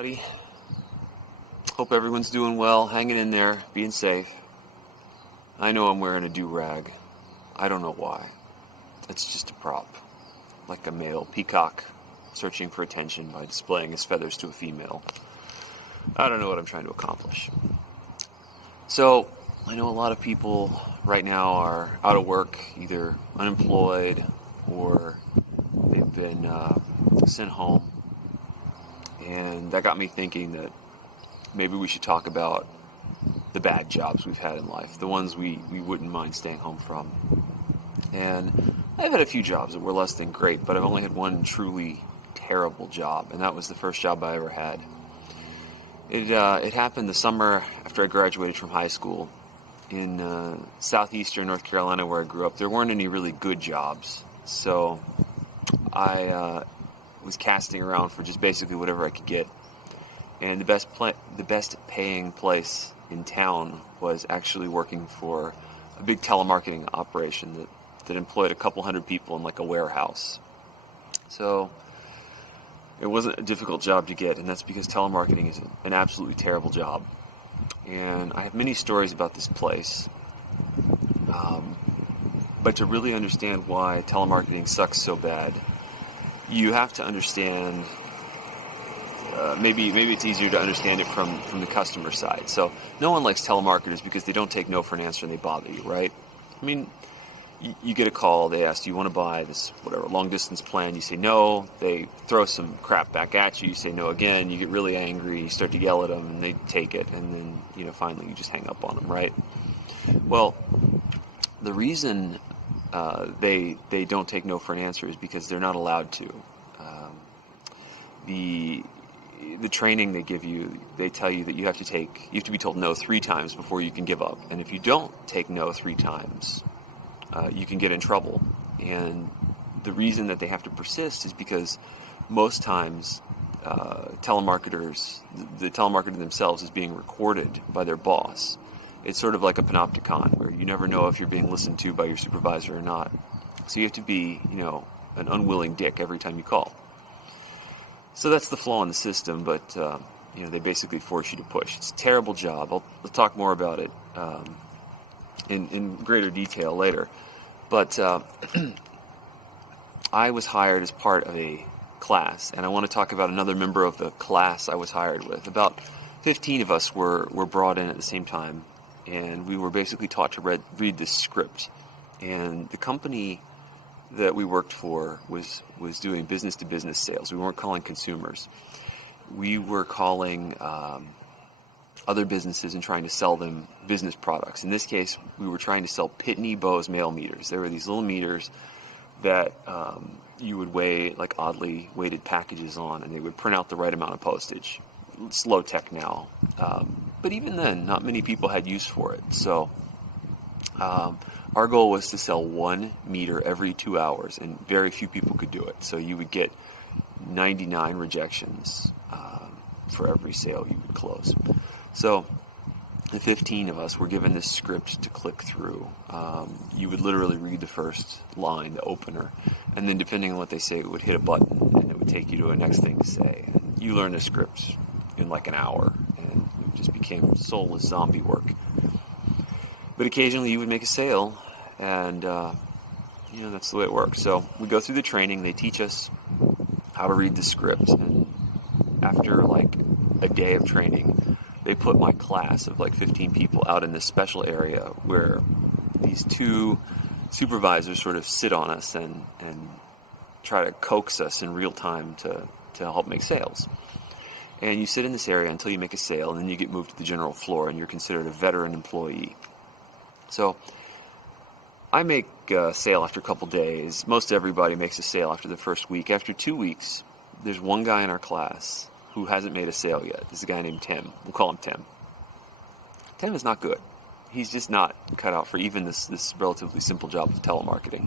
Buddy, hope everyone's doing well, hanging in there, being safe. I know I'm wearing a do-rag. I don't know why. It's just a prop, like a male peacock searching for attention by displaying his feathers to a female. I don't know what I'm trying to accomplish. So, I know a lot of people right now are out of work, either unemployed or they've been sent home. And that got me thinking that maybe we should talk about the bad jobs we've had in life, the ones we wouldn't mind staying home from. And I've had a few jobs that were less than great, but I've only had one truly terrible job, and that was the first job I ever had. It happened the summer after I graduated from high school in southeastern North Carolina, where I grew up. There weren't any really good jobs, so I was casting around for just basically whatever I could get. And the best paying place in town was actually working for a big telemarketing operation that employed a couple hundred people in like a warehouse. So it wasn't a difficult job to get, and that's because telemarketing is an absolutely terrible job. And I have many stories about this place. But to really understand why telemarketing sucks so bad, you have to understand, maybe it's easier to understand it from the customer side. So no one likes telemarketers because they don't take no for an answer and they bother you, right? I mean, you get a call, they ask, do you want to buy this, whatever, long distance plan? You say no, they throw some crap back at you, you say no again, you get really angry, you start to yell at them, and they take it, and then, finally you just hang up on them, right? Well, the reason they don't take no for an answer is because they're not allowed to. The training they give you, they tell you that you have to be told no 3 times before you can give up. And if you don't take no 3 times, you can get in trouble. And the reason that they have to persist is because most times the telemarketer themselves is being recorded by their boss. It's sort of like a panopticon, where you never know if you're being listened to by your supervisor or not. So you have to be, an unwilling dick every time you call. So that's the flaw in the system, but, they basically force you to push. It's a terrible job. I'll talk more about it in greater detail later. But I was hired as part of a class, and I want to talk about another member of the class I was hired with. About 15 of us were brought in at the same time, and we were basically taught to read this script. And the company that we worked for was doing business-to-business sales. We weren't calling consumers. We were calling other businesses and trying to sell them business products. In this case, we were trying to sell Pitney Bowes mail meters. There were these little meters that you would weigh like oddly weighted packages on, and they would print out the right amount of postage. It's low tech now, but even then, not many people had use for it. So our goal was to sell 1 meter every 2 hours, and very few people could do it. So you would get 99 rejections for every sale you would close. So the 15 of us were given this script to click through. You would literally read the first line, the opener, and then depending on what they say, it would hit a button, and it would take you to a next thing to say. And you learn the script in like an hour, and it just became soulless zombie work. But occasionally you would make a sale, and that's the way it works. So we go through the training, they teach us how to read the script, and after like a day of training, they put my class of like 15 people out in this special area where these 2 supervisors sort of sit on us and try to coax us in real time to help make sales. And you sit in this area until you make a sale, and then you get moved to the general floor, and you're considered a veteran employee. So I make a sale after a couple days. Most everybody makes a sale after the first week. After 2 weeks, there's one guy in our class who hasn't made a sale yet. This is a guy named Tim. We'll call him Tim. Tim is not good. He's just not cut out for even this relatively simple job of telemarketing.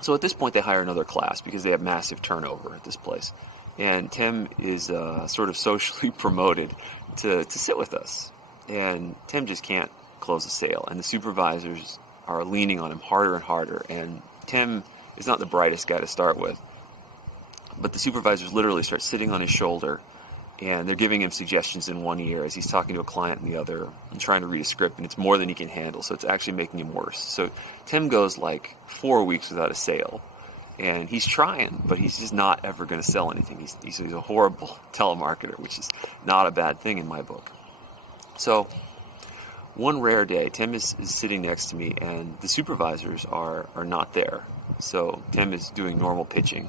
So at this point, they hire another class because they have massive turnover at this place. And Tim is sort of socially promoted to sit with us. And Tim just can't close a sale. And the supervisors are leaning on him harder and harder. And Tim is not the brightest guy to start with. But the supervisors literally start sitting on his shoulder, and they're giving him suggestions in one ear as he's talking to a client in the other and trying to read a script, and it's more than he can handle, so it's actually making him worse. So Tim goes like 4 weeks without a sale, and he's trying, but he's just not ever going to sell anything. He's a horrible telemarketer, which is not a bad thing in my book. So one rare day, Tim is sitting next to me, and the supervisors are not there. So Tim is doing normal pitching,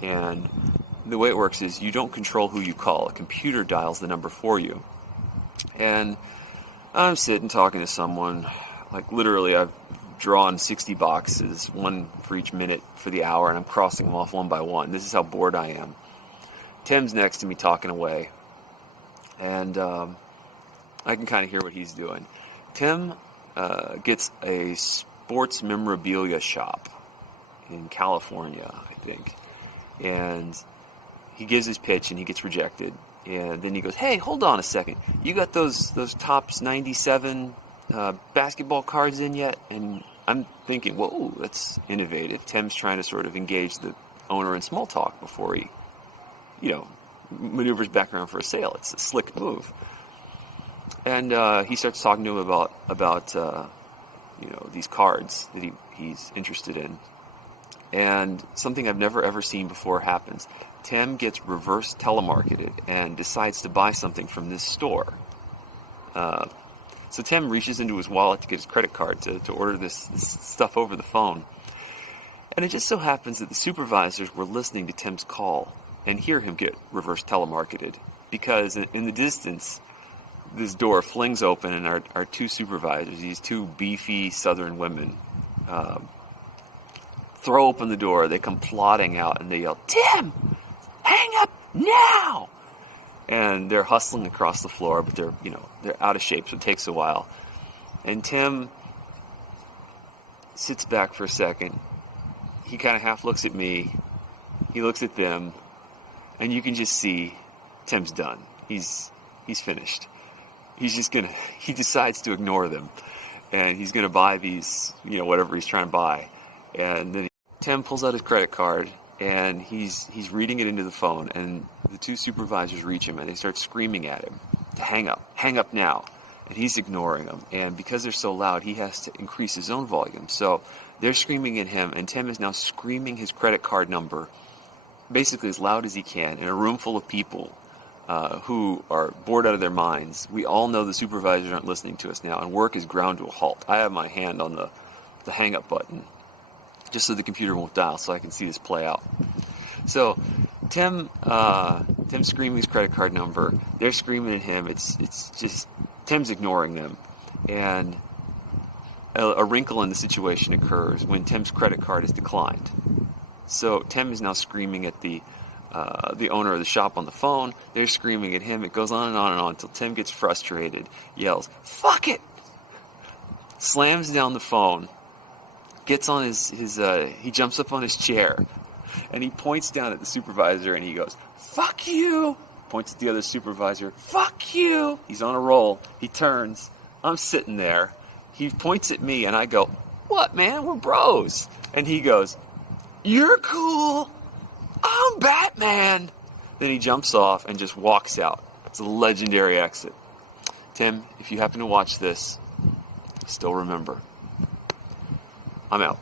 and the way it works is you don't control who you call. A computer dials the number for you. And I'm sitting talking to someone, like literally I've drawn 60 boxes, one for each minute for the hour, and I'm crossing them off one by one. This is how bored I am. Tim's next to me talking away, and I can kind of hear what he's doing. Tim gets a sports memorabilia shop in California, I think, and he gives his pitch and he gets rejected. And then he goes, "Hey, hold on a second. You got those Topps 97 basketball cards in yet?" And I'm thinking, whoa, that's innovative. Tim's trying to sort of engage the owner in small talk before he, maneuvers back around for a sale. It's a slick move. And he starts talking to him about these cards that he's interested in. And something I've never ever seen before happens. Tim gets reverse telemarketed and decides to buy something from this store. So Tim reaches into his wallet to get his credit card to order this stuff over the phone. And it just so happens that the supervisors were listening to Tim's call and hear him get reverse telemarketed. Because in the distance, this door flings open and our two supervisors, these two beefy southern women, throw open the door. They come plodding out and they yell, "Tim, hang up now!" And they're hustling across the floor, but they're out of shape, so it takes a while. And Tim sits back for a second. He kind of half looks at me. He looks at them, and you can just see Tim's done. He's finished. He decides to ignore them, and he's gonna buy these, whatever he's trying to buy. And then Tim pulls out his credit card, and he's reading it into the phone, and the two supervisors reach him, and they start screaming at him to hang up now. And he's ignoring them, and because they're so loud, he has to increase his own volume. So they're screaming at him, and Tim is now screaming his credit card number basically as loud as he can in a room full of people who are bored out of their minds. We all know the supervisors aren't listening to us now, and work is ground to a halt. I have my hand on the hang-up button, just so the computer won't dial, so I can see this play out. So Tim's screaming his credit card number. They're screaming at him. It's just Tim's ignoring them, and a wrinkle in the situation occurs when Tim's credit card is declined. So Tim is now screaming at the owner of the shop on the phone. They're screaming at him. It goes on and on and on until Tim gets frustrated, yells, "Fuck it!" slams down the phone, gets on he jumps up on his chair, and he points down at the supervisor and he goes, "Fuck you!" Points at the other supervisor, "Fuck you!" He's on a roll. He turns. I'm sitting there. He points at me and I go, "What, man? We're bros." And he goes, "You're cool. I'm Batman." Then he jumps off and just walks out. It's a legendary exit. Tim, if you happen to watch this, still remember. I'm out.